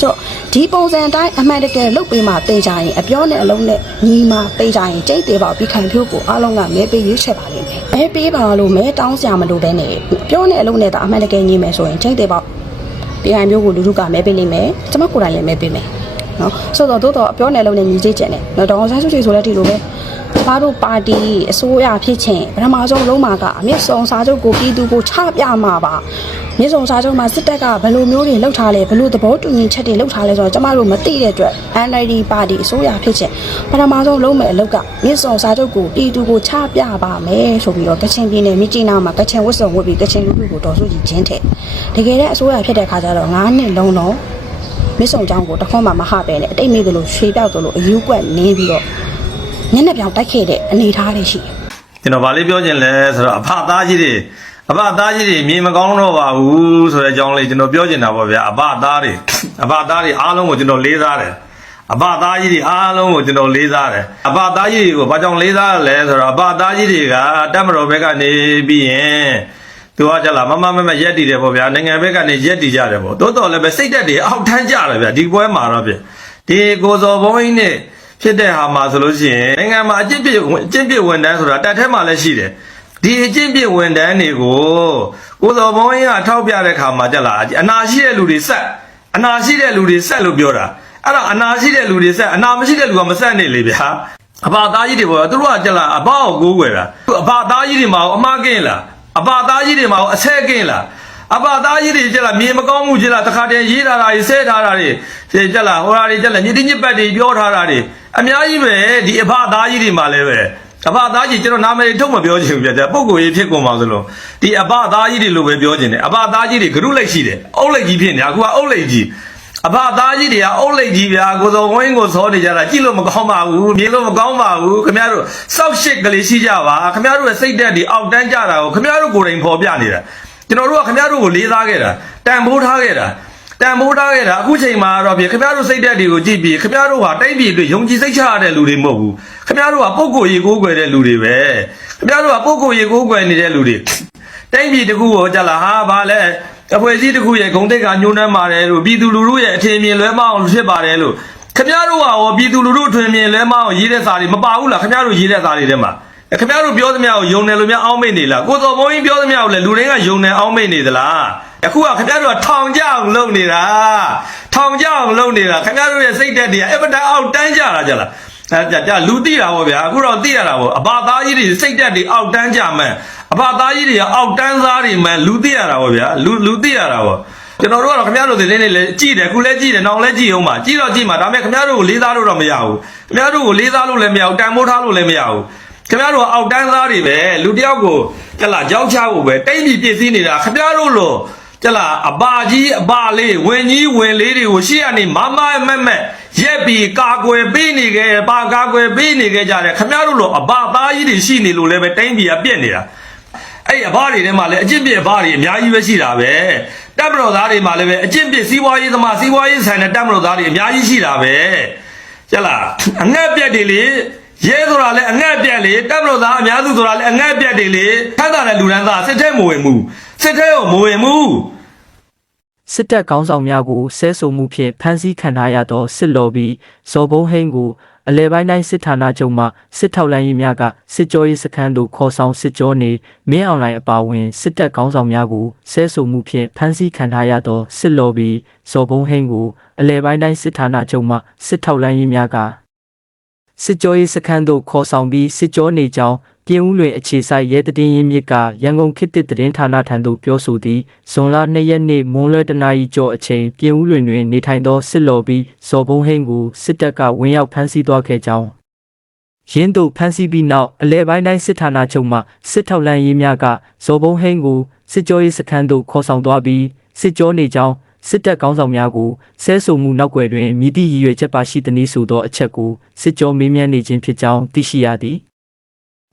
ဆိုတော့ဒီပုံစံအတိုင်းအမှန်တကယ်လုပ်ပေးမှတင်ကြရင်အပြောနဲ့အလုံးနဲ့ညီမှတင်ကြရင်ကျိတ်သေးပါပြီးခံဖြိုးကိုအားလုံးကမဲပေးရွေးချယ်ပါလိမ့်မယ်မဲပေးပါလို့မဲတောင်းစရာမလိုတဲ့နဲ့ပြောနဲ့အလုံးနဲ့ဒါအမှန်တကယ်ညီမယ်ဆိုရင်ကျိတ်သေးပါပြီးခံဖြိုးကိုလူလူကမဲပေးလိမ့်မယ်ကျွန်မကိုယ်တိုင်လည်းမဲပေးမယ်နော်ဆိုတော့တိုးတော့အပြောနဲ့အလုံးနဲ့ညီသေးကျန်တယ်နော်ဒေါအောင်ဆန်းစုကြည်ဆိုတဲ့ဒီလိုပဲ ကျမတို့ပါတီအစိုးရဖြစ်ချင်းပထမဆုံးလုံးမှာကအမြင့်ဆုံးစာချုပ်ကိုပြည်သူကိုချပြမှာပါမြင့်ဆုံးစာချုပ်မှာစစ်တပ်ကဘယ်လိုမျိုးတွေလှုပ်ထားလဲဘယ်လိုသဘောတူညီချက်တွေလှုပ်ထားလဲဆိုတော့ကျမတို့မသိတဲ့အတွက် NLD ပါတီအစိုးရဖြစ်ချင်းပထမဆုံးလုံးမဲ့အလုပ်ကမြင့်ဆုံးစာချုပ်ကိုပြည်သူကိုချပြပါမယ်ဆိုပြီးတော့ကချင်ပြည်နယ်မြစ်ကြီးနားမှာကချင်ဝတ်စုံဝတ်ပြီးကချင်လူထုကိုတော်စုကြည်ချင်းတဲ့တကယ်တဲ့အစိုးရဖြစ်တဲ့ခါကျတော့9နှစ်လုံးလုံးမစ်ဆုံချောင်းကိုတခွန်းမှမဟပဲနဲ့အတိတ်မေ့သလိုရွှေပြောက်သလိုအယူကွက်နေပြီးတော့ ညနေပြောင်တိုက်ခဲ့တဲ့အနေအထားတွေရှိတယ်ကျွန်တော်ဗာလေးပြောချင်လဲဆိုတော့အဖသားကြီးတွေအဖသားကြီးတွေမြင်မကောင်းတော့ပါဘူးဆိုတဲ့အကြောင်းလေးကျွန်တော်ပြောချင်တာပေါ့ဗျာအဖသားတွေအဖသားတွေအားလုံးကိုကျွန်တော်လေးစားတယ်အဖသားကြီးတွေအားလုံးကိုကျွန်တော်လေးစားတယ်အဖသားကြီးတွေကိုဘာကြောင့်လေးစားရလဲဆိုတော့အဖသားကြီးတွေကတက်မတော်ဘက်ကနေပြီးရင်သူကကြလားမမမမရက်တည်တယ်ပေါ့ဗျာနိုင်ငံဘက်ကနေရက်တည်ကြတယ်ပေါ့တိုးတော်လည်းပဲစိတ်သက်တွေအောက်ထမ်းကြတယ်ဗျာဒီပွဲမှာတော့ဗျဒီကိုစော်ဘုံကြီးနဲ့ ဖြစ်တဲ့ဟာမှာဆိုလို့ရှိရင်နိုင်ငံမှာအကျင့်ပြည့်အကျင့်ပြည့်ဝန်တန်းဆိုတာတက်ထဲမှာလည်းရှိတယ်ဒီအကျင့်ပြည့်ဝန်တန်းတွေကိုကိုစော်ဘုံရင်ကထောက်ပြတဲ့ခါမှာကြက်လာအနာရှိတဲ့လူတွေဆက်အနာရှိတဲ့လူတွေဆက်လို့ပြောတာအဲ့တော့အနာရှိတဲ့လူတွေဆက်အနာမရှိတဲ့လူကမဆက်နေလေဗျာအဘသားကြီးတွေပေါ့သူတို့ကကြက်လာအဘကိုကိုးကွယ်တာအဘသားကြီးတွေမှာအမှားကင်းလားအဘသားကြီးတွေမှာအဆဲကင်းလား အပသားကြီးတွေကြက်လာမြေမကောင်းမှုကြက်လာတခါတည်းရေးထားတာတွေဆဲထားတာတွေကြက်လာဟိုဟာတွေကြက်လာညတိညစ်ပတ်တွေပြောထားတာတွေအများကြီးပဲဒီအဖသားကြီးတွေမှာလည်းပဲအဖသားကြီးကျွန်တော်နာမည်ထုတ်မပြောချင်ဘူးပြကြပုံကိုရေးဖြစ်ကုန်ပါသလိုဒီအဖသားကြီးတွေလို့ပဲပြောချင်တယ်အဖသားကြီးတွေဂရုလိုက်ရှိတယ်အုတ်လိုက်ကြီးဖြစ်နေအခုကအုတ်လိုက်ကြီးအဖသားကြီးတွေကအုတ်လိုက်ကြီးဗျာကိုစောဝင်းကိုစောနေကြတာကြည့်လို့မကောင်းပါဘူးမြင်လို့မကောင်းပါဘူးခင်ဗျားတို့စောက်ရှစ်ကလေးရှိကြပါခင်ဗျားတို့ရဲ့စိတ်သက်တွေအောက်တန်းကြတာကိုခင်ဗျားတို့ကိုယ်တိုင်ဖော်ပြနေတာ ကျွန်တော်တို့ကခင်ဗျားတို့ကိုလေးစားခဲ့တာတန်ဖိုးထားခဲ့တာတန်ဖိုးထားခဲ့တာအခုချိန်မှာတော့ပြခင်ဗျားတို့စိတ်သက်တွေကိုကြည့်ပြီးခင်ဗျားတို့ဟာတိုင်းပြည်အတွက်ယုံကြည်စိတ်ချရတဲ့လူတွေမဟုတ်ဘူးခင်ဗျားတို့ကပုံကိုယ်ရေကိုးကွယ်တဲ့လူတွေပဲခင်ဗျားတို့ကပုံကိုယ်ရေကိုးကွယ်နေတဲ့လူတွေတိုင်းပြည်တစ်ခုကိုကြက်လာဟာဗာလဲအဖွဲ့အစည်းတစ်ခုရဲ့ဂုံတိတ်ကညှိုးနှမ်းပါတယ်လို့ပြည်သူလူထုရဲ့အထင်မြင်လွဲမအောင်ဖြစ်ပါတယ်လို့ခင်ဗျားတို့ကရောပြည်သူလူထုအထင်မြင်လွဲမအောင်ရေးတဲ့စာတွေမပါဘူးလားခင်ဗျားတို့ရေးတဲ့စာတွေထဲမှာအဲ ခင်ဗျားတို့ပြောသမျှကိုယုံတယ်လို့များအောင်းမိတ်နေလားကိုစော်ဘုံကြီးပြောသမျှကိုလည်းလူတွေကယုံတယ်အောင်းမိတ်နေသလားအခုကခင်ဗျားတို့ကထောင်ကြအောင်လုပ်နေတာထောင်ကြအောင်လုပ်နေတာခင်ဗျားတို့ရဲ့စိတ်သက်တွေကအပဒအောက်တန်းကြတာကြလားအဲကြကြလူတိတာပေါ့ဗျာအခုတော့တိရတာပေါ့အဘာသားကြီးတွေစိတ်သက်တွေအောက်တန်းကြမှန်အဘာသားကြီးတွေကအောက်တန်းသားတွေမှန်လူတိရတာပေါ့ဗျာလူလူတိရတာပေါ့ကျွန်တော်တို့ကတော့ခင်ဗျားတို့တွေလေးလေးလည်းကြည့်တယ်ခုလည်းကြည့်တယ်နောက်လည်းကြည့်အောင်ပါကြည့်တော့ကြည့်မှာဒါပေမဲ့ခင်ဗျားတို့ကိုလေးစားလို့တော့မရဘူးခင်ဗျားတို့ကိုလေးစားလို့လည်းမရဘူးတန်ဖိုးထားလို့လည်းမရဘူး ခင်ဗျားတို့အောက်တန်းသားတွေပဲလူတစ်ယောက်ကိုကြက်လာကြောက်ချဖို့ပဲတိတ်ပြီးပြည့်စည်နေတာခင်ဗျားတို့လို့ကြက်လာအပါကြီးအပါလေးဝင်ကြီးဝင်လေးတွေကိုရှေ့ကနေမမမက်မက်ရက်ပြီးကာကွယ်ပေးနေခဲ့ပါကာကွယ်ပေးနေခဲ့ကြတယ်ခင်ဗျားတို့လို့အပါသားကြီးတွေရှိနေလို့လည်းပဲတိတ်ပြီးအပြက်နေတာအဲ့အဘတွေထဲမှာလည်းအကျင့်ပြစ်အဘတွေအများကြီးပဲရှိတာပဲတပ်မတော်သားတွေမှာလည်းပဲအကျင့်ပြစ်စီးပွားရေးသမားစီးပွားရေးဆိုင်တဲ့တပ်မတော်သားတွေအများကြီးရှိတာပဲကျက်လားအငှက်ပြက်တွေလေ ရဲဆိုတာလည်းအငှက်ပြက်လေတပ်မတော်သားအများစုဆိုတာလည်းအငှက်ပြက်တွေလေထပ်တာတဲ့လူရန်သားစစ်ထဲမဝင်ဘူးစစ်ထဲကိုမဝင်ဘူးစစ်တပ်ခေါင်းဆောင်များကိုဆဲဆိုမှုဖြင့်ဖမ်းဆီးခံထားရသောစစ်လော်ဘီဇော်ဘုံဟိန်းကိုအလဲပိုင်းတိုင်းစစ်ဌာနချုပ်မှစစ်ထောက်လှမ်းရေးများကစစ်ကြောရေးစခန်းသို့ခေါ်ဆောင်စစ်ကြောနေမင်းအွန်လိုင်းအပါအဝင်စစ်တပ်ခေါင်းဆောင်များကိုဆဲဆိုမှုဖြင့်ဖမ်းဆီးခံထားရသောစစ်လော်ဘီဇော်ဘုံဟိန်းကိုအလဲပိုင်းတိုင်းစစ်ဌာနချုပ်မှစစ်ထောက်လှမ်းရေးများက စစ်ကြောရေးစခန်းသို့ခေါ်ဆောင်ပြီးစစ်ကြောနေကြောင်းပြည်ဦးလွင်အခြေဆိုင်ရဲတည်င်းရင်းမြစ်ကရန်ကုန်ခေတ်သစ်သတင်းဌာနထံသို့ပြောဆိုသည်ဇွန်လ2ရက်နေ့မွန်းလွဲတနာရီကျော်အချိန်ပြည်ဦးလွင်တွင်နေထိုင်သောစစ်လော်ပြီးဇော်ဘုံဟိန်းကိုစစ်တပ်ကဝင်ရောက်ဖမ်းဆီးသွားခဲ့ကြောင်းရင်းတို့ဖမ်းဆီးပြီးနောက်အလဲပိုင်းတိုင်းစစ်ဌာနချုပ်မှစစ်ထောက်လှမ်းရေးများကဇော်ဘုံဟိန်းကိုစစ်ကြောရေးစခန်းသို့ခေါ်ဆောင်သွားပြီးစစ်ကြောနေကြောင်း စစ်တပ်ကောင်းဆောင်များကိုဆဲဆိုမှုနောက်ွယ်တွင်မြည်သည့်ရည်ရွယ်ချက်ပါရှိသည်နည်းဆိုသောအချက်ကိုစစ်ကြောမေးမြန်းနေခြင်းဖြစ်ကြောင်းသိရှိရသည်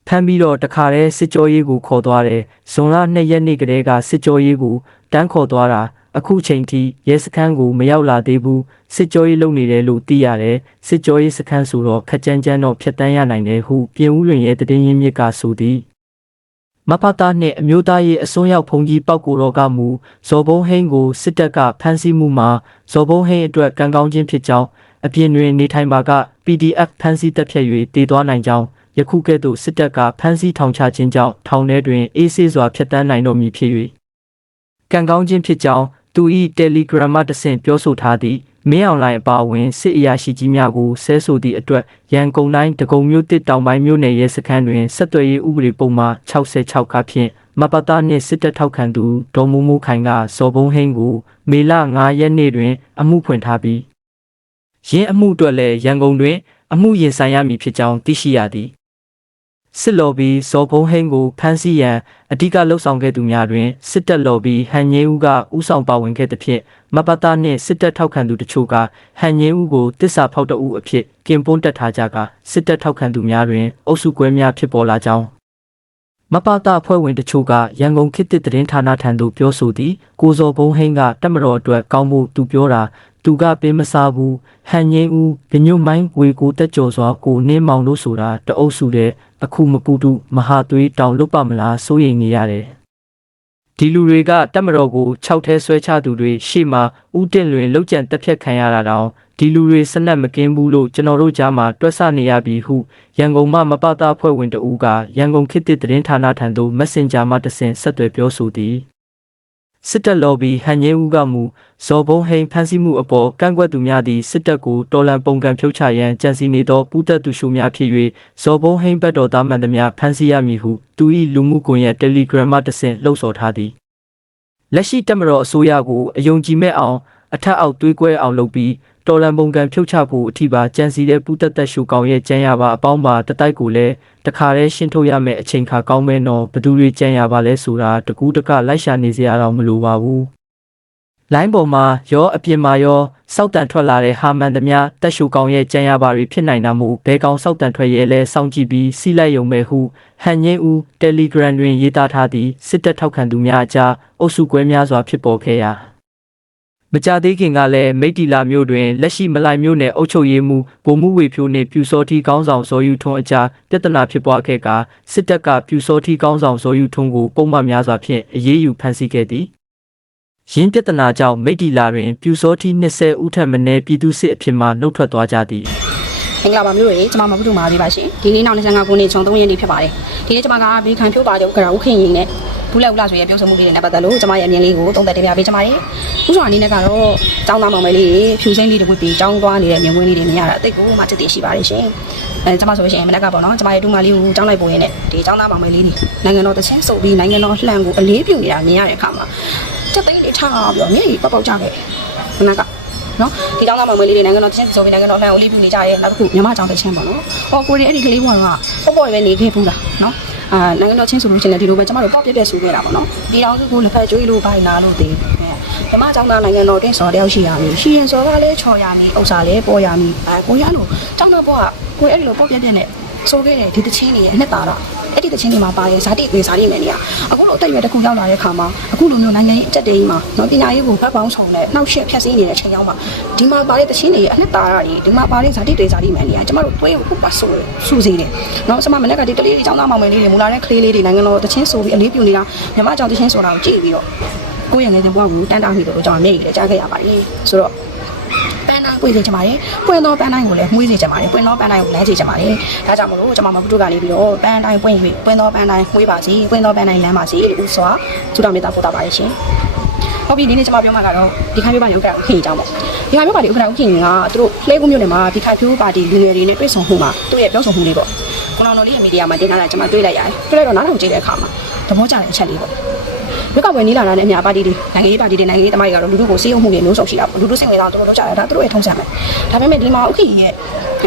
ဖမ်းပြီးတော့တခါတည်းစစ်ကြောရေးကိုခေါ်သွားတယ်ဇွန်လ2ရက်နေ့ကတည်းကစစ်ကြောရေးကိုတန်းခေါ်သွားတာအခုချိန်ထိရဲစခန်းကိုမရောက်လာသေးဘူးစစ်ကြောရေးလုပ်နေတယ်လို့သိရတယ်စစ်ကြောရေးစခန်းဆိုတော့ခက်ကြမ်းကြမ်းတော့ဖျက်တမ်းရနိုင်တယ်ဟုပြင်ဦးလွင်ရဲ့တည်င်းရင်းမြစ်ကဆိုသည် မဖတာနှင့်အမျိုးသားရေးအစွန်းရောက်ဖုန်ကြီးပောက်ကိုတော်ကမူဇော်ဘုံဟင်းကိုစစ်တပ်ကဖမ်းဆီးမှုမှာဇော်ဘုံဟင်းအတွက်ကံကောင်းခြင်းဖြစ်ကြောင်းအပြင်တွင်နေထိုင်ပါက PDF ဖမ်းဆီးတပ်ဖြတ်၍တည်သွားနိုင်ကြောင်းယခုကဲ့သို့စစ်တပ်ကဖမ်းဆီးထောင်ချခြင်းကြောင့်ထောင်ထဲတွင်အေးဆေးစွာဖျက်ဆီးနိုင်တော်မူဖြစ်၍ကံကောင်းခြင်းဖြစ်ကြောင်းသူ၏တယ်လီဂရမ်မှတဆင့်ပြောဆိုထားသည့် မင်းအောင်လိုင်းအပါအဝင်စစ်အရာရှိကြီးများကိုဆဲဆိုသည့်အတွက်ရန်ကုန်တိုင်းဒဂုံမြို့တစ်တောင်ပိုင်းမြို့နယ်ရဲစခန်းတွင်ဆက်သွယ်ရေးဥပဒေပုံမှား66ကဖြင့်မပတာနှင့်စစ်တပ်ထောက်ခံသူဒေါ်မူမူခိုင်ကစော်ဘုံဟင်းကိုမေလ9ရက်နေ့တွင် အမှုဖွင့်ထားပြီးရင်းအမှုအတွက်လည်းရန်ကုန်တွင် အမှုရင်ဆိုင်ရမည်ဖြစ်ကြောင်းသိရှိရသည်စစ်လော်ဘီဇော်ဘုံဟင်းကိုဖမ်းဆီးရန်အဓိကလှုပ်ဆောင်ခဲ့သူများတွင်စစ်တပ်လော်ဘီဟန်ငင်းဦးကဥဆောင်ပါဝင်ခဲ့သဖြင့် မပတာနှင့်စစ်တပ်ထောက်ခံသူတချို့ကဟန်ငင်းဦးကိုတစ္ဆာဖောက်တအုပ်အဖြစ်ကင်ပွန်းတက်ထားကြကစစ်တပ်ထောက်ခံသူများတွင်အုပ်စုကွဲများဖြစ်ပေါ်လာကြောင်းမပတာအဖွဲ့ဝင်တချို့ကရန်ကုန်ခေတ်သစ်သတင်းဌာနထံသို့ပြောဆိုသည်ကိုစော်ဘုံဟင်းကတက်မတော်အတွက်ကောင်းမှုသူပြောတာသူကပင်မစားဘူးဟန်ငင်းဦးဗညုမိုင်းဝေကိုတက်ကြော်စွာကိုနင်းမောင်လို့ဆိုတာတအုပ်စုတဲ့အခုမကူတူမဟာသွေးတောင်လွတ်ပါမလားစိုးရိမ်နေရတယ် ဒီလူတွေကတက်မတော်ကို6ထဲဆွဲချသူတွေရှေ့မှာဥတင့်လွင်လောက်ကျန်တက်ဖြတ်ခံရတာတောင်ဒီလူတွေစနက်မကင်းဘူးလို့ကျွန်တော်တို့ကြားမှာတွက်ဆနေရပြီဟုရန်ကုန်မှမပတာဖွဲ့ဝင်တဦးကရန်ကုန်ခေတ်သစ်သတင်းဌာနထံသို့ Messenger မှတဆင့်ဆက်သွယ်ပြောဆိုသည် စစ်တပ်လော်ဘီဟန်ငဲဦးကမူဇော်ဘုံဟိန်ဖမ်းဆီးမှုအပေါ်ကန့်ကွက်သူများသည်စစ်တပ်ကိုတော်လန်ပုံကံဖြုတ်ချရန်ကြံစည်နေသောပူးသက်သူရှုများဖြစ်၍ဇော်ဘုံဟိန်ဘက်တော်သားမှန်သမျှဖမ်းဆီးရမည်ဟုသူ၏လူမှုကွန်ရက် Telegram မှတဆင့်လှုံ့ဆော်ထားသည်လက်ရှိတက်မတော်အစိုးရကိုအယုံကြည်မဲ့အောင်အထက်အောက်တွေးကွဲအောင်လုပ်ပြီး တော်လန်ပုံကံဖြုတ်ချဖို့အထိပါကြံစီတဲ့ပူသက်သက်ရှုကောင်ရဲ့ကြံရပါအပေါင်းပါတတိုက်ကိုလည်းတခါတည်းရှင်းထုတ်ရမယ့်အချိန်ခါကောင်းမဲတော့ဘသူတွေကြံရပါလဲဆိုတာတကူးတကလိုက်ရှာနေစရာတော့မလိုပါဘူးလိုင်းပေါ်မှာရောအပြင်မှာရောစောက်တန်ထွက်လာတဲ့ဟာမန်သမျှတက်ရှုကောင်ရဲ့ကြံရပါတွေဖြစ်နိုင်တာမို့ဘဲကောင်စောက်တန်ထွက်ရဲ့လဲစောင့်ကြည့်ပြီးစီလိုက်ရုံပဲဟုဟန်ငင်းဦး Telegram တွင်ရေးသားထားသည့်စစ်တပ်ထောက်ခံသူများအကြားအုပ်စုကွဲများစွာဖြစ်ပေါ်ခဲ့ရာ မကြသေးခင်ကလည်းမိတ်တီလာမြို့တွင်လက်ရှိမလိုက်မြို့နယ်အုပ်ချုပ်ရေးမှူးဗိုလ်မှူးဝေဖြိုးနှင့်ပြူစောတိကောင်းဆောင်ဇော်ယူထွန်းအကြားပြဿနာဖြစ်ပွားခဲ့ကာစစ်တပ်ကပြူစောတိကောင်းဆောင်ဇော်ယူထွန်းကိုပုံမှန်များစွာဖြင့်အရေးယူဖမ်းဆီးခဲ့သည်ရင်းပြဿနာကြောင့်မိတ်တီလာတွင်ပြူစောတိ20ဦးထက်မနည်းပြည်သူစစ်အဖြစ်မှနှုတ်ထွက်သွားကြသည်မင်္ဂလာပါမျိုးတွေကျွန်မမပုတုမာသေးပါရှင်ဒီနေ့နောက်25ခုနှစ်ချုံ3ရက်နေ့ဖြစ်ပါတယ်ဒီနေ့ကျွန်မကဘီခံဖြိုးပါတဲ့ဥက္ကရာဥခင်ရင်နဲ့ ဘူးလက်ဥလာဆိုရဲ့ပြောဆိုမှုလေးတွေနဲ့ပတ်သက်လို့ကျွန်မရဲ့အမြင်လေးကိုသုံးသပ်တင်ပြပေးချင်ပါတယ်ဥစွာအနေနဲ့ကတော့ចောင်းသားမောင်မဲလေးတွေဖြူစင်းလေးတွေဝစ်ပြီးចောင်းသွားနေတဲ့မြင်ကွင်းလေးတွေမြင်ရတာအသိကိုမှချက်တည်ရှိပါတယ်ရှင်အဲကျွန်မဆိုရှင်မနက်ကပေါ့နော်ကျွန်မရဲ့ဒူမလေးကိုចောင်းလိုက်ပုံရင်နဲ့ဒီចောင်းသားမောင်မဲလေးတွေနိုင်ငံတော်တချင်းစုပ်ပြီးနိုင်ငံတော်လှန်ကိုအလေးပြုနေတာမြင်ရတဲ့အခါမှာချက်သိန်းလေးထားပြီးတော့မျက်ရည်ပေါက်ပေါက်ကြခဲ့မနက်က နော်ဒီတောင်းသားမောင်မလေးတွေနိုင်ငံတော်တချင်းဆိုပြီးနိုင်ငံတော်လှန်ကိုလေးပြနေကြရဲနောက်တစ်ခုမြန်မာကျောင်းတချင်းပေါ့နော်ဟောကိုရီအဲ့ဒီကလေးဘွားကပေါ့ပေါ့ပဲနေခဲ့ဘူးလားနော် အာနိုင်ငံတော်ချင်းဆိုလို့ရှိရင်ဒီလိုပဲကျမတို့ပေါ့ပြက်ပြက်ဆူခဲ့တာပေါ့နော်ဒီတောင်စုကိုလက်ဖက်ကျွေးလို့ဘိုင်နာလို့သေးမြန်မာကျောင်းသားနိုင်ငံတော်တင်စော်တယောက်ရှိရမည်ရှိရင်စော်ကလည်းချော်ရမည်ဥစ္စာလည်းပေါ်ရမည်အဲကိုရလို့ကျောင်းသားဘွားကကိုအဲ့ဒီလိုပေါ့ပြက်ပြက်နဲ့ဆိုခဲ့တယ်ဒီတချင်းတွေရဲ့အနှစ်သာရ အဲ့ဒီတချင်းတွေမှာပါရင်ဇာတိတွေဇာတိမယ်နေရအခုလိုအသက်အရွယ်တစ်ခုရောက်လာတဲ့အခါမှာအခုလိုမျိုးနိုင်ငံရေးအကျက်တေးကြီးမှာနော်ပညာရေးကိုဘက်ပေါင်းဆောင်နဲ့နှောက်ယှက်ဖျက်ဆီးနေတဲ့အချိန်ရောက်မှာဒီမှာပါတဲ့တချင်းတွေရဲ့အနှစ်သာရတွေဒီမှာပါတဲ့ဇာတိတွေဇာတိမယ်နေရကျမတို့တွေးဖို့ပါဆိုစူးစီတယ်နော်ကျမမနေ့ကဒီကလေးတွေចောင်းသားမောင်မယ်လေးတွေမူလာတဲ့ကလေးလေးတွေနိုင်ငံတော်တချင်းဆိုပြီးအလေးပြုနေတာမြမကြောင်တချင်းဆိုတာကိုကြည့်ပြီးတော့ကိုယ့်ရဲ့ငယ်စဉ်ဘဝကိုတန်းတာမိတယ်လို့ကျွန်တော်မျက်ရည်လည်းကြားခဲ့ရပါတယ်ဆိုတော့ပ န်းတိုင်းပွင့်စေချင်ပါတယ်ပွင့်သောပန်းတိုင်းကိုလည်းမှုေးစေချင်ပါတယ်ပွင့်သောပန်းတိုင်းကိုလမ်းစေချင်ပါတယ်ဒါကြောင့်မလို့ကျွန်မမကုတုကနေပြီးတော့ပန်းတိုင်းပွင့်ပြီးပွင့်သောပန်းတိုင်းမှုေးပါစေပွင့်သောပန်းတိုင်းလမ်းပါစေလို့ဥစွာဆုတောင်းမေတ္တာပို့တာပါတယ်ရှင်ဟုတ်ပြီဒီနေ့ကျွန်မပြောမှာကတော့ဒီခိုင်ပြပါရုပ်ကဥက္ကဋ္ဌခင်အကြောင်းပေါ့ဒီခိုင်ပြပါဒီဥက္ကဋ္ဌခင်ကသူတို့လှဲကူးမြို့နယ်မှာဒီခိုင်ပြပါဒီလူငယ်တွေနဲ့တွေ့ဆုံမှုမှာသူ့ရဲ့ပြောဆိုမှုလေးပေါ့ကိုလောင်တော်လေးရဲ့မီဒီယာမှာတင်ထားတာကျွန်မတွေ့လိုက်ရတယ်တွေ့လိုက်တော့နားထောင်ကြည့်တဲ့အခါမှာသဘောကျတဲ့အချက်လေးပေါ့ ရွက်ကပွဲနီးလာတာနဲ့အများပါတီတွေနိုင်ငံရေးပါတီတွေနိုင်ငံရေးတမိုင်းတွေကတော့လူတို့ကိုစေးအောင်မှုတွေမျိုးစုံရှိတာပေါ့လူတို့စိတ်ဝင်စားတော့သူတို့လုပ်ကြတာဒါသူတို့ရဲ့ထုံးစံပဲဒါပေမဲ့ဒီမှာဥက္ကဋ္ဌရဲ့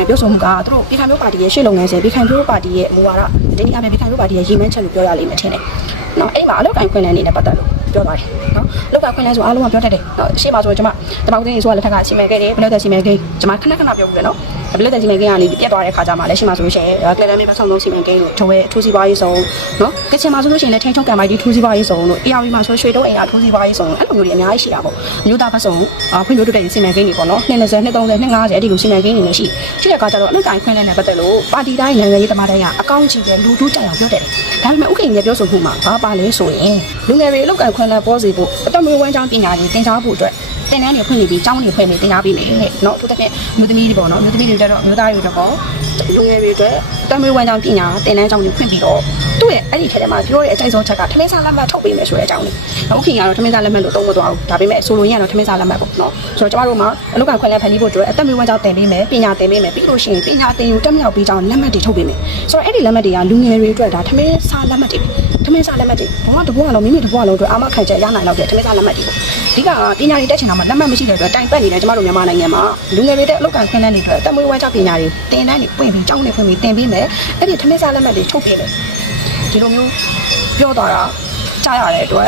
ပြောဆိုမှုကသူတို့ပြည်ခိုင်မျိုးပါတီရဲ့ရှေ့လုပ်ငန်းစဉ်ပြည်ခိုင်မျိုးပါတီရဲ့မူဝါဒဒီနေ့အပြင်ပြည်ခိုင်မျိုးပါတီရဲ့ရည်မှန်းချက်လို့ပြောရလိမ့်မယ်ထင်တယ်။နော်အဲ့မှာအလောက်တိုင်းခွင့်လန်းနေတဲ့ပတ်သက်လို့ ပြောသွားတယ်နော်လောက်ကခွင့်လဲဆိုအားလုံးကပြောတတ်တယ်နော်ရှေ့မှာဆိုကျွန်မတမောက်သိန်းဆိုကလက်ထက်ကစီမံခဲ့တယ်ဘယ်လိုသက်စီမံကိန်းကျွန်မခဏခဏပြောဘူးလေနော်ဘယ်လိုသက်စီမံကိန်းကနေပြတ်သွားတဲ့ခါကျမှလည်းရှေ့မှာဆိုလို့ရှိရင်ကလန်ဒန်မြေပတ်ဆောင်ဆုံးစီမံကိန်းလို့ထိုးဝဲထိုးစီပွားရေးဆောင်နော်ကချင်မှာဆိုလို့ရှိရင်လည်းထိန်းချုံကံမိုက်ဒီထိုးစီပွားရေးဆောင်လို့ AR မှာဆိုရွှေတုံးအိမ်ကထိုးစီပွားရေးဆောင်အဲ့လိုမျိုးတွေအများကြီးရှိတာပေါ့မြို့သားပတ်ဆောင်ဖွံ့ဖြိုးတိုးတက်ရေးစီမံကိန်းတွေပေါ့နော်20 20 30 50အဲ့ဒီလိုစီမံကိန်းတွေလည်းရှိရှိတဲ့အခါကျတော့အလုပ်တိုင်းခွင့်လဲနဲ့ပတ်သက်လို့ပါတီတိုင်းနိုင်ငံရေးတမတိုင်းကအကောင့်ကြီးတဲ့လူတို့ကြောင်ပြောတယ်ဒါပေမဲ့ဥက္ကဋ္ဌရဲ့ပြောဆိုမှုမှာဘာပါလဲဆိုရင်လူငယ်တွေအလုပ်ကိုင်ခွင့်လဲပေါ်စီဖို့အတမွေးဝမ်းကြောင်းပညာရေးသင်ကြားဖို့အတွက် တင်တန်းတွေဖွင့်နေပြီးကျောင်းတွေဖွင့်နေသင်ကြားပေးမယ်တဲ့เนาะသူတစ်ပြည့်မြို့သမီးတွေပေါ့เนาะမြို့သမီးတွေတက်တော့မြို့သားတွေတက်တော့လူငယ်တွေအတွက်တမွေးဝမ်းကြောင်းပညာတင်တန်းကျောင်းတွေဖွင့်ပြီးတော့သူ့ရဲ့အဲ့ဒီထဲထဲမှာပြောတဲ့အကြိုက်ဆုံးချက်ကထမင်းစားလက်မှတ်ထုတ်ပေးမယ်ဆိုတဲ့အကြောင်းလေး။ဥက္ကဋ္ဌကတော့ထမင်းစားလက်မှတ်လို့သုံးမသွားဘူး။ဒါပေမဲ့ဆိုလိုရင်းကတော့ထမင်းစားလက်မှတ်ပေါ့เนาะဆိုတော့ကျမတို့မှာအလုပ်ကခွင့်လဲဖန်တီးဖို့အတွက်အသက်မွေးဝမ်းကြောင်းတင်ပေးမယ်ပညာတင်ပေးမယ်ပြီးလို့ရှိရင်ပညာသင်ယူတက်မြောက်ပြီးကြောင်းလက်မှတ်တွေထုတ်ပေးမယ်။ဆိုတော့အဲ့ဒီလက်မှတ်တွေကလူငယ်တွေအတွက်ဒါထမင်းစားလက်မှတ်တွေထမင်းစားလက်မှတ်တွေဘာမှတဘွားလုံးမိမိတဘွားလုံးအတွက်အာမခံချက်ရနိုင်တော့တဲ့ထမင်းစားလက်မှတ်တွေပေါ့။ အဓိကပညာတွေတက်ချင်တာမှာလက်မှတ်မရှိတဲ့အတွက်တိုင်ပတ်နေတဲ့ကျမတို့မြန်မာနိုင်ငံမှာလူငယ်တွေတဲ့အလုပ်ကခွင့်လဲနေအတွက်အသက်မွေးဝမ်းကြောင်းပညာတွေတင်တန်းတွေပွင့်ပြီးကျောင်းတွေဖွင့်ပြီးတင်ပေးမယ်။အဲ့ဒီထမင်းစားလက်မှတ်တွေထုတ်ပေးမယ်။ဒီလိုမျိုးပြောသွားတာကြားရတဲ့အတွက်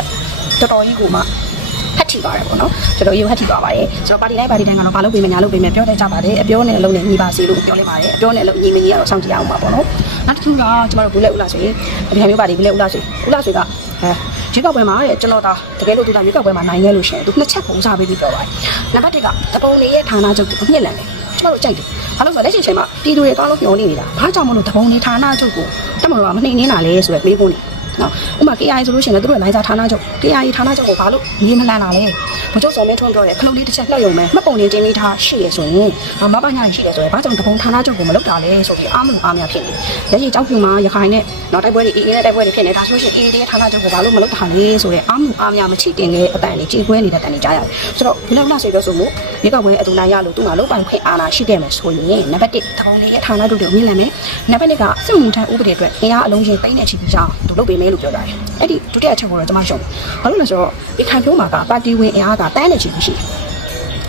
တော်တော်ကြီးကိုမှဟတ်ထီပါတယ်ပေါ့နော်တော်တော်ကြီးဟတ်ထီပါပါတယ်ဆိုတော့ပါတီတိုင်းပါတီတိုင်းကတော့မလုပ်ပေးမယ်ညာလုပ်ပေးမယ်ပြောတတ်ကြပါတယ်အပြောနဲ့အလုံးနဲ့ညီပါစေလို့ပြောလိုက်ပါတယ်အပြောနဲ့အလုံးညီမညီကတော့စောင့်ကြည့်ရအောင်ပါပေါ့နော်နောက်တစ်ခုကကျမတို့ဘူးလက်ဦးလာဆိုရင်ဒီဟာမျိုးပါတီဘူးလက်ဦးလာဆိုဦးလာဆိုကအဲ ရွေးကောက်ပွဲမှာတဲ့ကျွန်တော်ဒါတကယ်လို့သူကရွေးကောက်ပွဲမှာနိုင်ခဲ့လို့ရှိရင်သူနှစ်ချက်ပုံစားပေးပြီးပြောပါတယ်နံပါတ်1ကတပုံလေးရဲ့ဌာနချုပ်ကိုမြင့်လန်တယ်ကျမတို့ကြိုက်တယ်ဘာလို့ဆိုတော့လက်ရှိချိန်မှာပြည်သူတွေကောင်းလို့ပြောနေနေတာဘာကြောင့်မလို့တပုံလေးဌာနချုပ်ကိုတက်မလို့ကမနှိမ်နေတာလဲဆိုရယ်မေးဖို့နေနော် ဥပမာ KI ဆိုလို့ရှိရင်လည်းသူတို့လိုင်းစာဌာနချုပ် KI ဌာနချုပ်ကိုဘာလို့မြေမလန်တာလဲဘုချုပ်စော်မင်းထွန်းပြောတယ်ခလုတ်လေးတစ်ချက်လှုပ်ရုံပဲမှတ်ပုံလေးတင်းလေးထားရှိရဆိုရင်မပညာရှိတယ်ဆိုရင်ဘာကြောင့်တပုံဌာနချုပ်ကိုမလုပ်တာလဲဆိုပြီးအားမလို့အားများဖြစ်နေလက်ရှိကြောက်ဖြူမှာရခိုင်နဲ့တော့တိုက်ပွဲတွေအေးအေးနဲ့တိုက်ပွဲတွေဖြစ်နေတာဆိုလို့ရှိရင်အေးတဲ့ဌာနချုပ်ကိုဘာလို့မလုပ်တာလဲဆိုတော့အားမလို့အားများမချိတင်တဲ့အတန်တွေကြေကွဲနေတဲ့တန်တွေကြားရတယ်ဆိုတော့ဘယ်လောက်လားဆိုပြောဆိုမှု ဒီကပွဲအတူနိုင်ရလို့သူ့မှာလုံးပိုင်ခွင့်အာဏာရှိခဲ့မယ်ဆိုရင်နံပါတ်1တပုံလေးရဲ့ဌာနချုပ်တွေကိုမြင်လည်မယ်နံပါတ်2ကစစ်မှုထမ်းဥပဒေအတွက်အင်အားအလုံးချင်းပိန်းနေချီပြီးကြောင်းသူလုပ်ပေးမယ်လို့ပြောကြတယ်အဲ့ဒီဒုတိယအချက်ကိုတော့ကျွန်မရှုံဘာလို့လဲဆိုတော့ဒီခံဖြိုးမှာကပါတီဝင်အင်အားကတန်းနေချီပြီးရှိတယ်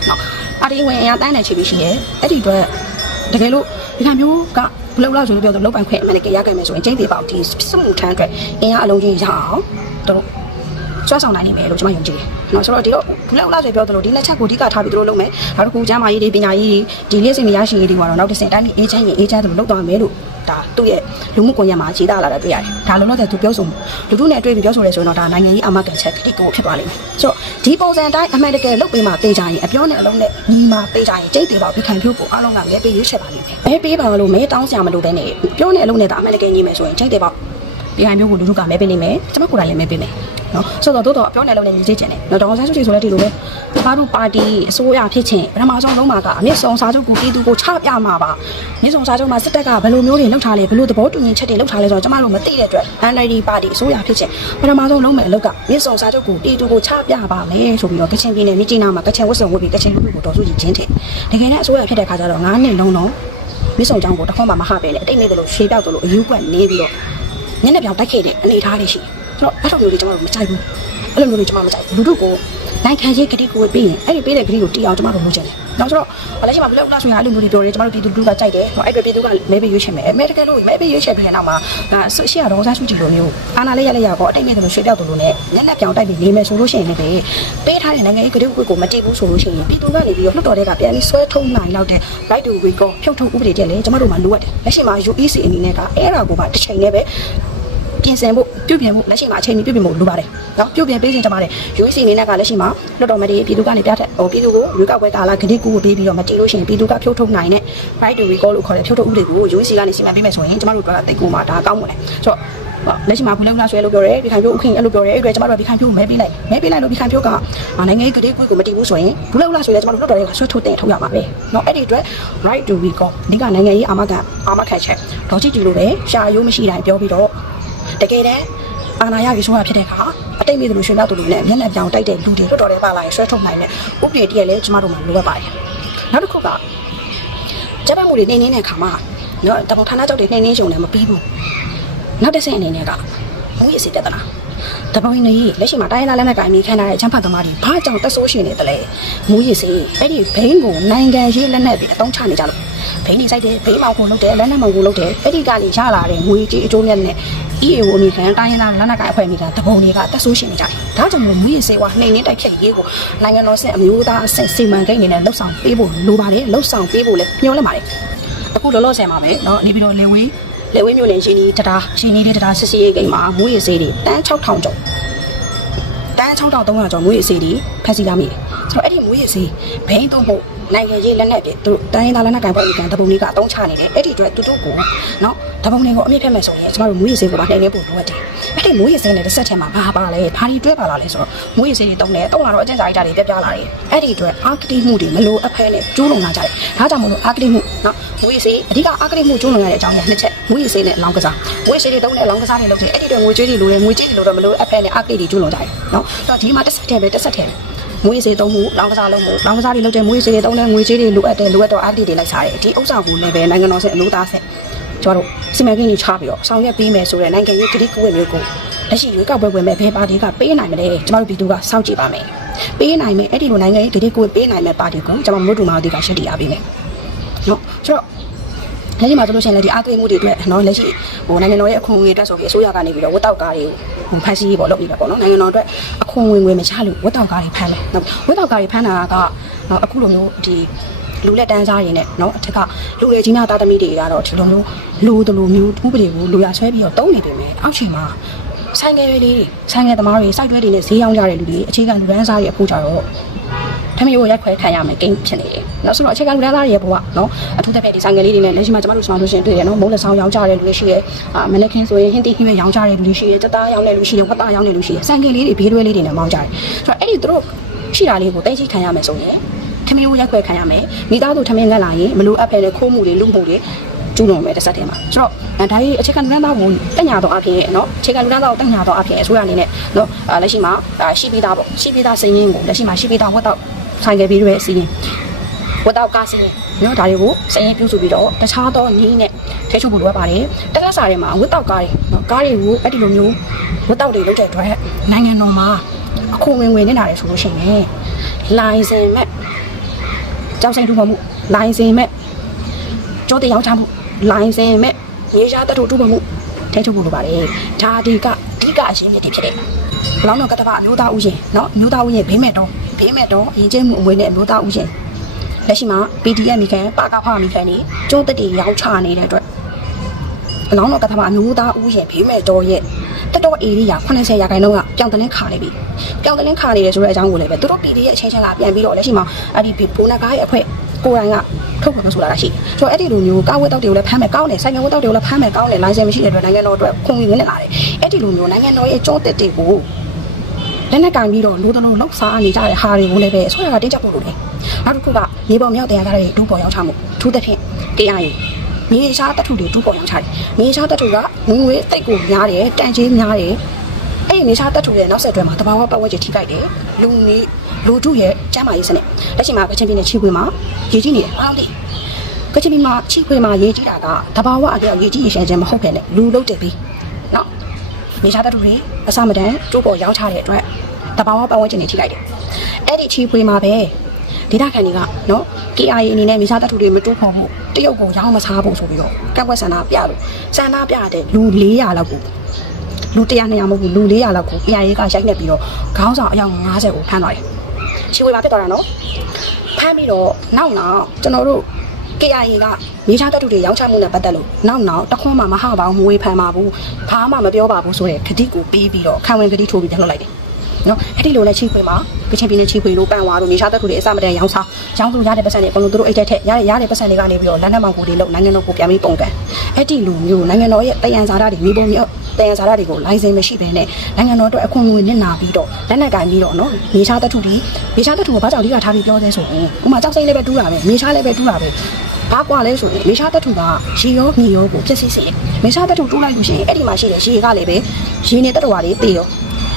နော်ပါတီဝင်အင်အားတန်းနေချီပြီးရှိတယ်အဲ့ဒီအတွက်တကယ်လို့ဒီခံဖြိုးကဘလောက်လောက်ဆိုလို့ပြောတော့လောက်ပိုင်ခွင့်အမှန်တကယ်ရခဲ့မယ်ဆိုရင်ကျင်းသေးပေါ့ဒီစစ်မှုထမ်းအတွက်အင်အားအလုံးချင်းရအောင်တို့ ဆွဲဆောင်နိုင်နိုင်မယ်လို့ကျွန်မယုံကြည်တယ်။နော်ဆိုတော့ဒီတော့ဘလောက်လောက်ဆိုပြောသလိုဒီလက်ချက်ကိုအဓိကထားပြီးတို့လုပ်မယ်။နောက်တစ်ခုကျမ်းမာရေးတွေပညာရေးတွေဒီလျှက်စင်မရရှိရေးတွေကတော့နောက်တစ်ဆင့်တိုင်းပြီးအေးချမ်းရင်အေးချမ်းတယ်လို့လုပ်သွားမယ်လို့ဒါသူ့ရဲ့လူမှုကွန်ရက်မှာရေးသားလာတာတွေ့ရတယ်။ဒါလုံးတော့သူပြောဆိုမှုလူထုနဲ့တွေ့ပြီးပြောဆိုရဲဆိုရင်တော့ဒါနိုင်ငံရေးအမကန်ချက်တိတ်ကိုဖြစ်သွားလိမ့်မယ်။ဆိုတော့ဒီပုံစံတိုင်းအမှန်တကယ်လုပ်ပေးမှပေးကြရင်အပြောနဲ့အလုံးနဲ့ညီမှပေးကြရင်ကျိတ်သေးပါပြီးခံဖြိုးကိုအားလုံးကမဲပေးရွေးချယ်ပါလိမ့်မယ်။မဲပေးပါလို့မဲတောင်းစရာမလိုတဲ့နဲ့ပြောနဲ့အလုံးနဲ့ဒါအမှန်တကယ်ညီမယ်ဆိုရင်ကျိတ်သေးပါပြည်ဟန်မျိုးကိုလူထုကမဲပေးနေမယ်ကျွန်မကိုယ်တိုင်လည်းမဲပေးမယ် နော်ဆိုတော့တို့တော့ပြောနေလို့လည်းညီသေးချင်တယ်နော်ဒေါအောင်ဆန်းစုကြည်ဆိုလည်းဒီလိုပဲဘာတို့ပါတီအစိုးရဖြစ်ချင်းပထမဆုံးလုံးမှာကအမြင့်ဆုံးစာချုပ်ကိုပြည်သူကိုချပြမှာပါမြင့်ဆုံးစာချုပ်မှာစစ်တပ်ကဘယ်လိုမျိုးတွေလှုပ်ထားလဲဘယ်လိုသဘောတူညီချက်တွေလှုပ်ထားလဲဆိုတော့ကျွန်မတို့မသိတဲ့အတွက် NLD ပါတီအစိုးရဖြစ်ချင်းပထမဆုံးလုံးမဲ့အလုပ်ကမြင့်ဆုံးစာချုပ်ကိုပြည်သူကိုချပြပါမယ်ဆိုပြီးတော့ကချင်ပြည်နယ်မြစ်ကြီးနားမှာကချင်ဝတ်စုံဝတ်ပြီးကချင်လူမျိုးကိုတော်စုကြည်ချင်းတယ်တကယ်နဲ့အစိုးရဖြစ်တဲ့ခါကျတော့9နှစ်လုံးလုံးမြင့်ဆုံးကြောင်းကိုတစ်ခွန်းမှမဟပဲနဲ့အတိတ်နေတယ်လို့ရှေးပြောက်တယ်လို့အယူကွက်နေပြီးတော့ညနေပြောင်တိုက်ခဲ့တဲ့အနေအထားတွေရှိတယ်။ ဆိုတော့အဲ့လိုမျိုးတွေကျွန်တော်တို့မကြိုက်ဘူး။အဲ့လိုမျိုးတွေကျွန်တော်မကြိုက်ဘူး။လူတို့ကိုနိုင်ခံရေးဂတိကိုပေးရင်အဲ့ဒီပေးတဲ့ဂတိကိုတီအောင်ကျွန်တော်တို့လုပ်ချင်တယ်။နောက်ဆိုတော့လက်ရှိမှာဘယ်လိုလဲဆိုရင်အဲ့လိုမျိုးတွေပြောတယ်ကျွန်တော်တို့ပြည်သူလူထုကကြိုက်တယ်။ဟောအဲ့အတွက်ပြည်သူကမဲပေးရွေးချယ်မယ်။မဲတကယ်လို့မဲပေးရွေးချယ်ပြီးတဲ့နောက်မှာဒါဆွရှိရတော့စားစုကြည့်လိုမျိုးအာနာလေးရလေးရပေါ့အတိတ်မဲ့တယ်လို့ရွှေပြောက်တယ်လို့နဲ့ညနေပြောင်တိုက်ပြီးနေမယ်ဆိုလို့ရှိရင်လည်းပေးထားတဲ့နိုင်ငံရေးဂတိကိုမတည်ဘူးဆိုလို့ရှိရင်ပြည်သူကနေပြီးတော့လွှတ်တော်တွေကပြန်ပြီးဆွဲထုတ်နိုင်လောက်တဲ့ right to recall ဖြုတ်ထုတ်ဥပဒေတည်းလည်းကျွန်တော်တို့မှာလိုအပ်တယ်။လက်ရှိမှာ UEC အနေနဲ့ကအဲ့ဒါကိုပါတစ်ချိန်နဲ့ပဲ ပြင်ဆင်ဖို့ပြုပြင်ဖို့လက်ရှိမှာအချိန်ကြီးပြုပြင်ဖို့လိုပါတယ်။နော်ပြုပြင်ပေးခြင်းကြပါတယ်။ UC အနေနဲ့ကလက်ရှိမှာလွတ်တော်မတီးပြည်သူကနေပြထက်ဟိုပြည်သူကိုရွေးကောက်ပွဲကာလဂတိကူကိုပေးပြီးတော့မတီးလို့ရှိရင်ပြည်သူကဖြုတ်ထုတ်နိုင်တဲ့ right to recall လို့ခေါ်တဲ့ဖြုတ်ထုတ်ဥပဒေကို UC ကနေစီမံပေးမယ်ဆိုရင်ကျမတို့တို့ကတိတ်ကူမှာဒါကောင်းမလဲ။ဆိုတော့လက်ရှိမှာဘူးလုံးလားဆွဲလို့ပြောတယ်ဒီခိုင်ဖြိုးဥခင်အဲ့လိုပြောတယ်အဲ့အတွက်ကျမတို့ကဒီခိုင်ဖြိုးမဲပေးလိုက်မဲပေးလိုက်လို့ဒီခိုင်ဖြိုးကနိုင်ငံရေးဂတိကူကိုမတီးဘူးဆိုရင်ဘူးလုံးလားဆွဲလဲကျမတို့လွတ်တော်တွေကဆွဲထုတ်တဲ့ထုတ်ရပါပဲ။နော်အဲ့ဒီအတွက် right to recall ဒီကနိုင်ငံရေးအာမခံအာမခံချက်ဒေါ်ချစ်တီလိုပဲရှာရိုးမရှိတိုင်းပြောပြီးတော့ တကယ်တမ်းအာနာရရေးဆိုတာဖြစ်တဲ့အခါအတိတ်မြေသူလို့ရွှေမြောက်သူလို့နဲ့မျက်နှာပြောင်တိုက်တဲ့လူတွေလွတ်တော်တဲ့ပါလာရင်ဆွဲထုတ်နိုင်တဲ့ဥပဒေတည်းလည်းကျမတို့မှာလိုအပ်ပါတယ်။နောက်တစ်ခုကဂျပန်မှုတွေနှိမ့်နေတဲ့အခါမှာနော်တပုံဌာနချုပ်တွေနှိမ့်နေကြုံလည်းမပြီးဘူး။နောက်တစ်ဆင့်အနေနဲ့ကမူရစီပြဿနာတပုံနေလက်ရှိမှာတိုင်းရင်းသားလက်နက်ကိုင်မိခံထားတဲ့ချမ်းဖတ်သမားတွေဘာကြောင့်တက်ဆိုးရှင်နေတယ်လဲမူရစီအဲ့ဒီဘိန်းကိုနိုင်ငံရေးလက်နက်တွေအသုံးချနေကြလို့ဘိန်းနေစိုက်တယ်ဘိန်းမောင်ကိုလုပ်တယ်လက်နက်မောင်ကိုလုပ်တယ်အဲ့ဒီကနေရလာတဲ့ငွေကြေးအကျိုးမြတ်နဲ့ EAO အမိခံတိုင်းရင်းသားလက်နက်ကိုင်အဖွဲ့အမိခံတပုံတွေကတက်ဆိုးရှင်နေကြတယ်ဒါကြောင့်မို့မူရစေဝါနှိမ်နှင်းတိုက်ဖြတ်ရေးကိုနိုင်ငံတော်ဆက်အမျိုးသားအဆင့်စီမံကိန်းအနေနဲ့လှုပ်ဆောင်ပေးဖို့လိုပါတယ်လှုပ်ဆောင်ပေးဖို့လည်းညှို့လက်ပါတယ်အခုလောလောဆယ်မှာပဲเนาะနေပြီးတော့လေဝေးလေဝေးမြို့နယ်ရှင်ကြီးတရားရှင်ကြီးတရားစစ်စီရေးကိန်းမှာမူရစေတွေတန်း6000ကျော် တန်း6300ကျော်မွေးရစေးတွေဖက်စီလာမိတယ်ဆိုတော့အဲ့ဒီမွေးရစေးဘိန်းတော့မဟုတ် နိုင်ငံရေးလက်နက်တွေသူတို့တိုင်းရင်းသားလက်နက်ကိုင်ဖွဲ့အကန်တပုံတွေကအတုံးချနေတယ်အဲ့ဒီအတွက်သူတို့ကိုနော်တပုံတွေကိုအမြင့်ဖက်မယ်ဆိုရင်ကျမတို့မွေးရစေးကိုပါနှိမ်နေဖို့လိုအပ်တယ်အဲ့ဒီမွေးရစေးနဲ့တစ်ဆက်ထဲမှာဘာပါလဲဘာဒီတွဲပါလာလဲဆိုတော့မွေးရစေးတွေတုံးတယ်တုံးလာတော့အကျဉ်းစာရိတ္တတွေပြပြလာတယ်အဲ့ဒီအတွက်အာကတိမှုတွေမလိုအပ်ဖဲနဲ့ကျိုးလုံလာကြတယ်ဒါကြောင့်မလို့အာကတိမှုနော်မွေးရစေးအဓိကအာကတိမှုကျိုးလုံရတဲ့အကြောင်းကိုနှစ်ချက်မွေးရစေးနဲ့အလောင်းကစားမွေးရစေးတွေတုံးတဲ့အလောင်းကစားတွေလုပ်တယ်အဲ့ဒီအတွက်ငွေကြေးတွေလိုတယ်ငွေကြေးတွေလိုတော့မလိုအပ်ဖဲနဲ့အာကတိတွေကျိုးလုံကြတယ်နော်အဲ့တော့ဒီမှာတစ်ဆက်ထဲပဲတစ်ဆက်ထဲပဲ မွေးစေးသုံးမှုလောင်းကစားလုံးမှုလောင်းကစားတွေလုပ်တဲ့မွေးစေးတွေသုံးတဲ့ငွေကြေးတွေလိုအပ်တဲ့လိုအပ်တော့အပ်တွေလိုက်စားတယ်ဒီဥစ္စာကိုလည်းပဲနိုင်ငံတော်ဆက်အလို့သားဆက်ကျတို့စီမံကိန်းကြီးချပြီးတော့ဆောင်ရွက်ပေးမယ်ဆိုတဲ့နိုင်ငံရေးကတိကဝတ်မျိုးကိုလက်ရှိရွေးကောက်ပွဲဝင်မဲ့ဘယ်ပါတီကပေးနိုင်မလဲကျမတို့ပြည်သူကစောင့်ကြည့်ပါမယ်ပေးနိုင်မယ်အဲ့ဒီလိုနိုင်ငံရေးကတိကဝတ်ပေးနိုင်မဲ့ပါတီကိုကျမမို့တူမာတီကရှက်တီအားပေးမယ်နော်ဆိုတော့ လက်ရှိမှာဆိုလို့ရှိရင်လည်းဒီအားသွေးမှုတွေအတွက်နော်လက်ရှိဟိုနိုင်ငံတော်ရဲ့အခွန်ငွေအတွက်ဆိုပြီးအစိုးရကနေပြီးတော့ဝတ်တောက်ကားတွေကိုဟိုဖန်စီပေါ့လုပ်နေတာပေါ့နော်နိုင်ငံတော်အတွက်အခွန်ဝင်ငွေမချလို့ဝတ်တောက်ကားတွေဖမ်းတယ်နော်ဝတ်တောက်ကားတွေဖမ်းတာကနော်အခုလိုမျိုးဒီလူလက်တန်းစားတွေနဲ့နော်အထက်ကလူတွေကြီးများသားသမီးတွေကတော့ဒီလိုမျိုးလူတလူမျိုးဥပဒေကိုလူရဆွဲပြီးတော့တုံးနေပေမဲ့အောက်ချိန်မှာဆိုင်ငယ်လေးတွေဆိုင်ငယ်သမားတွေစိုက်တွဲတွေနဲ့ဈေးရောင်းကြတဲ့လူတွေအခြေခံလူတန်းစားတွေအခုကြတော့ ထမင်းကိုရိုက်ခွဲခံရမယ်ကိန်းဖြစ်နေတယ်။နောက်ဆိုတော့အခြေခံလူတန်းသားတွေရဲ့ဘဝနော်အထူးသဖြင့်ဒီဆိုင်ငယ်လေးတွေနဲ့လက်ရှိမှာကျမတို့ဆောင်လို့ရှိရင်တွေ့ရနော်မိုးလက်ဆောင်ရောင်းကြတဲ့လူတွေရှိတယ်။အာမနက်ခင်းဆိုရင်ဟင်းတီဟင်းပဲရောင်းကြတဲ့လူတွေရှိတယ်။တသားရောင်းတဲ့လူရှိတယ်။ဝတ်သားရောင်းတဲ့လူရှိတယ်။ဆိုင်ငယ်လေးတွေဘေးတွဲလေးတွေနဲ့မောင်းကြတယ်။ဆိုတော့အဲ့ဒီသူတို့ရှိတာလေးကိုတိတ်ချိခံရမယ်ဆိုရင်ထမင်းကိုရိုက်ခွဲခံရမယ်။မိသားစုထမင်းငတ်လာရင်မလိုအပ်ဖဲတဲ့ခိုးမှုတွေလူမှုတွေကျူးလွန်မယ်တစ်ဆက်တည်းမှာဆိုတော့အဲဒါကြီးအခြေခံလူတန်းသားကိုတက်ညာတော့အဖြစ်နော်အခြေခံလူတန်းသားကိုတက်ညာတော့အဖြစ်အစိုးရအနေနဲ့နော်အာလက်ရှိမှာအာရှိပြီးသားပေါ့ရှိပြီးသားစည်ရင်းကိုလက်ရှိမှာရှိပြီးသားဝတ်တော့ ဆိုင်ကယ်ပေးရဲအစီရင်ဝတ်တော့ကားစီးရင်နော်ဒါတွေကိုစရင်ပြုစုပြီးတော့တခြားသောနည်းနဲ့ထဲချုပ်ဖို့လိုအပ်ပါတယ်တက္ကစာတွေမှာဝတ်တော့ကားတွေနော်ကားတွေကိုအဲ့ဒီလိုမျိုးဝတ်တော့တွေလုပ်တဲ့အတွက်နိုင်ငံတော်မှာအခုဝင်ဝင်နေတာလေဆိုလို့ရှိရင်လိုင်စင်မဲ့ကြောက်စိတ်ထူမမှုလိုင်စင်မဲ့ကြောတဲ့ရောက်ချမှုလိုင်စင်မဲ့ရေရှားတတ်ထူမမှုထဲချုပ်ဖို့လိုပါတယ်ဒါဒီကအဓိကအရင်းမြစ်တွေဖြစ်တယ်ဘလောင်းတော်ကတ္တပအမျိုးသားဥယျာဉ်နော်အမျိုးသားဥယျာဉ်ဘေးမဲ့တော့ ဘေးမဲ့တော့ရင်ကျင်းမှုအမွေနဲ့အမျိုးသားဥယျာဉ်လက်ရှိမှာ PDF မိခံပါကဖမိခံနေကျိုးတက်တီရောက်ချနေတဲ့အတွက်ဘလောင်းတော်ကတ္တဗအမျိုးသားဥယျာဉ်ဘေးမဲ့တော့ရဲ့တက်တော့အေရိယာ80ရာခိုင်နှုန်းကပြောင်းတလင်းခါနေပြီပြောင်းတလင်းခါနေတယ်ဆိုတဲ့အကြောင်းကိုလည်းပဲသူတို့ PD ရဲ့အချင်းချင်းကပြန်ပြီးတော့လက်ရှိမှာအဲ့ဒီဘိုးနဂါရဲ့အဖွဲ့ကိုယ်တိုင်ကထုတ်ပြန်ဆိုလာတာရှိတယ်ဆိုတော့အဲ့ဒီလိုမျိုးကာဝတ်တောက်တွေကိုလည်းဖမ်းမယ်ကောင်းတယ်ဆိုင်ကဝတ်တောက်တွေကိုလည်းဖမ်းမယ်ကောင်းတယ်လိုင်စင်မရှိတဲ့အတွက်နိုင်ငံတော်အတွက်ခွန်ဝင်ဝင်လာတယ်အဲ့ဒီလိုမျိုးနိုင်ငံတော်ရဲ့အကျိုးတက်တွေကို လက်နဲ့ကင်ပြီးတော့လူတလုံးလောက်စားနေကြတဲ့ဟာတွေကိုလည်းပဲအစိုးရကတင်းကျပ်ဖို့လိုတယ်။နောက်တစ်ခုကမြေပေါ်မြောက်တရားကြတဲ့ဒူးပေါ်ရောက်ချမှုထူးသဖြင့်တရားရည်မြေရှားတထုတွေဒူးပေါ်ရောက်ချတယ်။မြေရှားတထုကငွေငွေတိတ်ကိုများတယ်တန်ချင်းများတယ်။အဲ့ဒီမြေရှားတထုရဲ့နောက်ဆက်တွဲမှာတဘာဝပတ်ဝန်းကျင်ထိခိုက်တယ်။လူနေလူထုရဲ့ကျန်းမာရေးစနစ်လက်ရှိမှာကချင်ပြည်နယ်ချီခွေမှာရေကြီးနေတယ်အားလုံးကချင်ပြည်မှာချီခွေမှာရေကြီးတာကတဘာဝအပြောက်ရေကြီးရေရှမ်းခြင်းမဟုတ်ပဲနဲ့လူလုံးတယ်ပြီးနော် မြေရှားတတူတွေအစမတန်ကျိုးပေါ်ရောက်ချတဲ့အတွက်တဘာဝပတ်ဝန်းကျင်တွေထိလိုက်တယ်။အဲ့ဒီချီဖွေမှာပဲဒေတာခန်တွေကနော် KIA အနေနဲ့မြေရှားတတူတွေမတိုးခေါ်ဖို့တရုတ်ကိုရောင်းမစားဖို့ဆိုပြီးတော့ကန့်ကွက်ဆန္ဒပြလို့ဆန္ဒပြတဲ့လူ400လောက်ကိုလူ100 200မဟုတ်ဘူးလူ400လောက်ကို KIA ကရိုက်နှက်ပြီးတော့ခေါင်းဆောင်အယောက်90ကိုဖမ်းသွားတယ်။ချီဖွေမှာဖြစ်သွားတာနော်။ဖမ်းပြီးတော့နောက်နောက်ကျွန်တော်တို့ KIA ကမြေရှားတပ်တူတွေရောင်းချမှုနဲ့ပတ်သက်လို့နောက်နောက်တခွန်းမှမဟပေါင်းမဝေးဖမ်းပါဘူးဘာမှမပြောပါဘူးဆိုရဲခတိကိုပေးပြီးတော့ခံဝင်ခတိထိုးပြီးပြန်လှုပ်လိုက်တယ်နော်အဲ့ဒီလိုနဲ့ချိခွေမှာကချင်ပြည်နယ်ချိခွေတို့ပန့်ဝါတို့မြေရှားတပ်တူတွေအစမတန်ရောင်းစားရောင်းသူရတဲ့ပတ်စံတွေအကုန်လုံးသူတို့အိတ်တက်ထက်ရတဲ့ရတဲ့ပတ်စံတွေကနေပြီးတော့လမ်းထဲမှာကိုတွေလောက်နိုင်ငံတော်ကိုပြန်ပြီးပုံကန်အဲ့ဒီလိုမျိုးနိုင်ငံတော်ရဲ့တယံဇာတာတွေမြေပုံမြောက်တယံဇာတာတွေကိုလိုင်စင်မရှိဘဲနဲ့နိုင်ငံတော်အတွက်အခွင့်အရေးနစ်နာပြီးတော့လက်နက်ကင်ပြီးတော့နော်မြေရှားတပ်တူတွေမြေရှားတပ်တူကိုဘာကြောင့်အဓိကထားပြီးပြောသေးဆိုရင်ဥမာကြောက်စိမ့်လည်းပဲတူးတာပဲမြေရှားလည်းပဲတူးတာပဲ ဘာကွာလဲဆိုရင်မေရှားတထုကရေရောမြေရောကိုပြည့်စည်စေတယ်မေရှားတထုတူးလိုက်လို့ရှိရင်အဲ့ဒီမှာရှိတဲ့ရေကလည်းပဲရေနေတတဝါတွေတေရော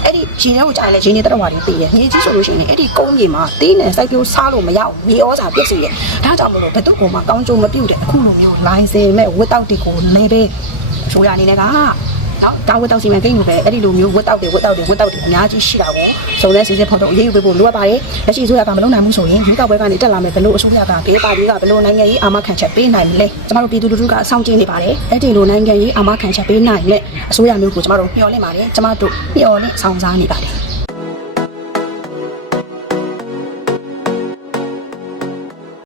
အဲ့ဒီရေထဲကိုကြာရင်လည်းရေနေတတဝါတွေတေရမြေကြီးဆိုလို့ရှိရင်အဲ့ဒီကုန်းမြေမှာတေးနဲ့စိုက်ပျိုးစားလို့မရအောင်မြေဩဇာပြည့်စည်တယ်ဒါကြောင့်မလို့ဘယ်တော့မှကောင်းကြုံမပြုတ်တဲ့အခုလိုမျိုးလိုင်းစင်မဲ့ဝတ်တောက်တီကိုလည်းပဲဆိုရအနေနဲ့က နော်ဒါဝတ်တောက်စီမံကိန်းကိုပဲအဲ့ဒီလိုမျိုးဝတ်တောက်တယ်ဝတ်တောက်တယ်ဝတ်တောက်တယ်အများကြီးရှိတာကိုစုံစမ်းစစ်ဆေးဖော်ထုတ်အရေးယူပေးဖို့လိုအပ်ပါတယ်လက်ရှိအစိုးရကမလုပ်နိုင်ဘူးဆိုရင်ရွေးကောက်ပွဲကနေတက်လာမယ်ဘယ်လိုအစိုးရကဘယ်ပါတီကဘယ်လိုနိုင်ငံရေးအာမခံချက်ပေးနိုင်မလဲကျမတို့ပြည်သူလူထုကအဆောင်ကျင်းနေပါတယ်အဲ့ဒီလိုနိုင်ငံရေးအာမခံချက်ပေးနိုင်မဲ့အစိုးရမျိုးကိုကျမတို့မျှော်လင့်ပါတယ်ကျမတို့မျှော်လင့်ဆောင်စားနေပါတယ်